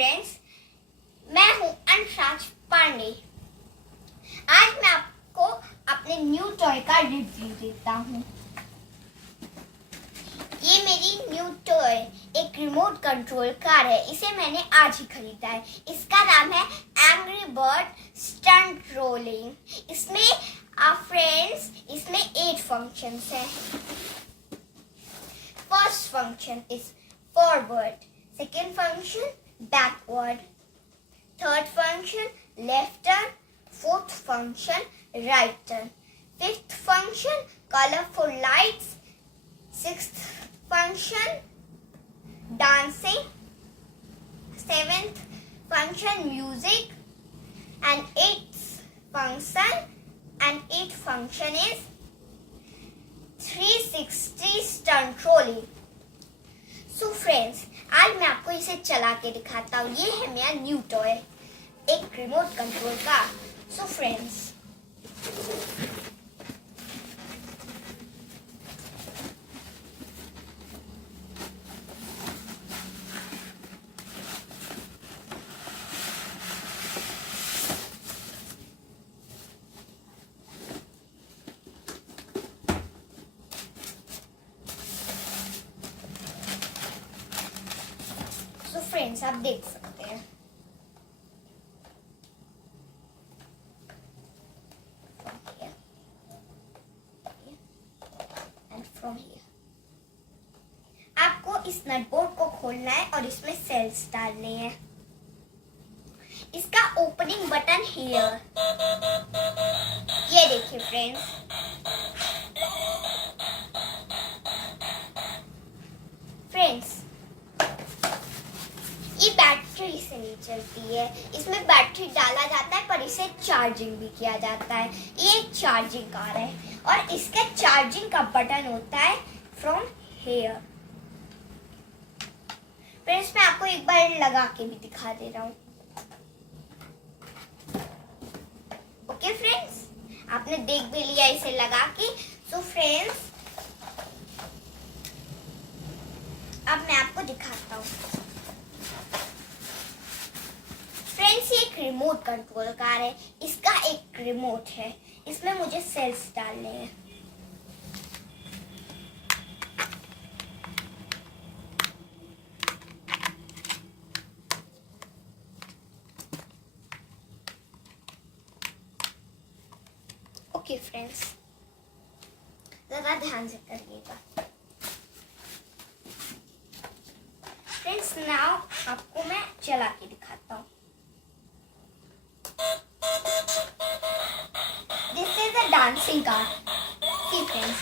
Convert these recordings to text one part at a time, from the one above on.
Friends, मैं हूं अंश पांडे। आज मैं आपको अपने न्यू टॉय का रिव्यू देता हूं। ये मेरी न्यू टॉय एक रिमोट कंट्रोल कार है। इसे मैंने आज ही खरीदा है। इसका नाम है एंग्री बर्ड स्टंट रोलिंग। इसमें फ्रेंड्स, इसमें 8 फंक्शंस हैं। First function is forward, second function backward, third function left turn, fourth function right turn, fifth function colorful lights, sixth function dancing, seventh function music, and eighth function is 360 stunt rolling. So friends, आज मैं आपको इसे चला के दिखाता हूँ। ये है मेरा न्यू टॉय, एक रिमोट कंट्रोल का। सो फ्रेंड्स, आप देख सकते हैं। From here. आपको इस नटबोर्ड को खोलना है और इसमें सेल्स डालने हैं। इसका ओपनिंग बटन हियर, ये देखिए फ्रेंड्स। ये बैटरी से नहीं चलती है। इसमें बैटरी डाला जाता है पर इसे चार्जिंग भी किया जाता है। ये एक चार्जिंग कार है और इसका चार्जिंग का बटन होता है फ्रॉम हेयर। फ्रेंड्स, मैं आपको एक बार लगा के भी दिखा दे रहा हूँ। ओके फ्रेंड्स, आपने देख भी लिया इसे लगा के। सो फ्रेंड्स, अब मैं आपको दिखाता हूँ। फ्रेंड्स, ये एक रिमोट कंट्रोल कार है। इसका एक रिमोट है, इसमें मुझे सेल्स डालने हैं। ओके फ्रेंड्स, जरा ध्यान से करिएगा। फ्रेंड्स, नाउ आपको मैं चला के दिखाता हूँ। This is a dancing car. See friends.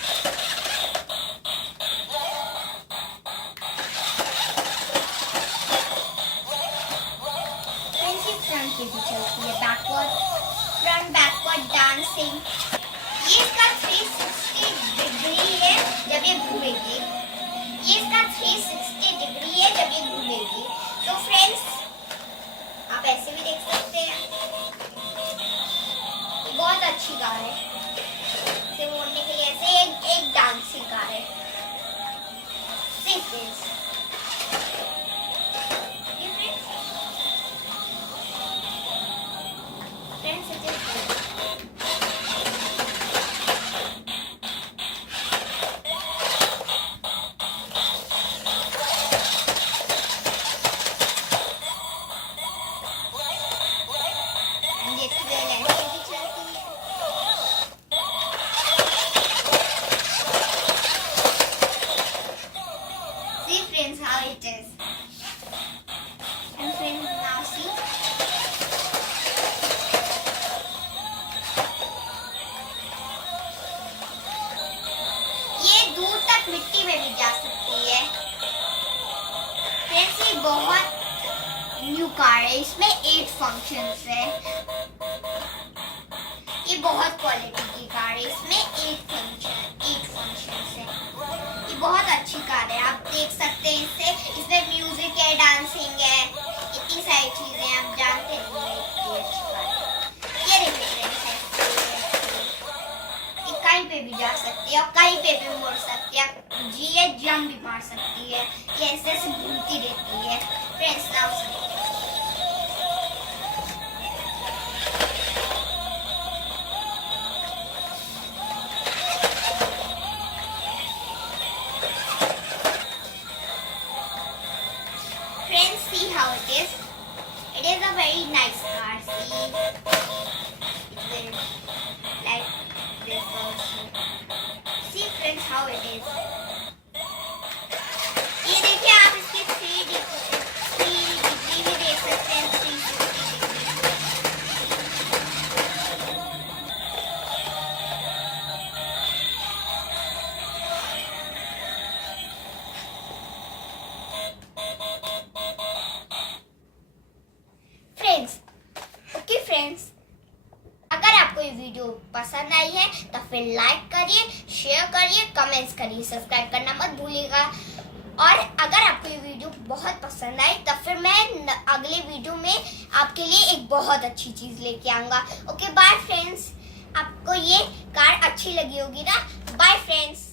Friends, ये फ्रंट पे भी चलती है, फ्रंट बैकवर्ड डांसिंग। ये इसका 360 डिग्री है जब ये घूमेगी। ये इसका 360 डिग्री है जब ये घूमेगी। तो फ्रेंड्स, आप ऐसे भी देख सकते हैं। बहुत अच्छी कार है। इसे मोड़ने के लिए ऐसे एक डांसिंग कार है। सी friends, how it is. And friends, now see. ये दूर तक मिट्टी में भी जा सकती है। फ्रेंड्स, ये बहुत न्यू कार है। इसमें 8 फंक्शंस है। ये बहुत क्वालिटी की कार है। इसमें 8 फंक्शंस है। ये बहुत अच्छी कार है। आप देख सकते हैं इसमें म्यूजिक है, डांसिंग है, इतनी सारी चीजें आप जानते नहीं हैं। इतनी अच्छी कार है। ये देखिए फ्रेंड्स, ये कहीं पे भी जा सकती है और कहीं पे भी मुड़ सकती है। ये जंप भी मार सकती है। ये ऐसे घूमती रहती है। Friends, now friends, see how it is. It is a very nice car. See, it will like this also. See friends, how it is. ये देखिए आप इसकी 3D भी देख सकते हैं, 360 डिग्री। फ्रेंड्स, अगर आपको ये वीडियो पसंद आई है तो फिर लाइक करिए, शेयर करिए, कमेंट्स करिए, सब्सक्राइब करना मत भूलिएगा। और अगर आपको ये वीडियो बहुत पसंद आए तो फिर मैं अगले वीडियो में आपके लिए एक बहुत अच्छी चीज लेके आऊंगा। ओके बाय फ्रेंड्स, आपको ये कार अच्छी लगी होगी ना। Bye friends.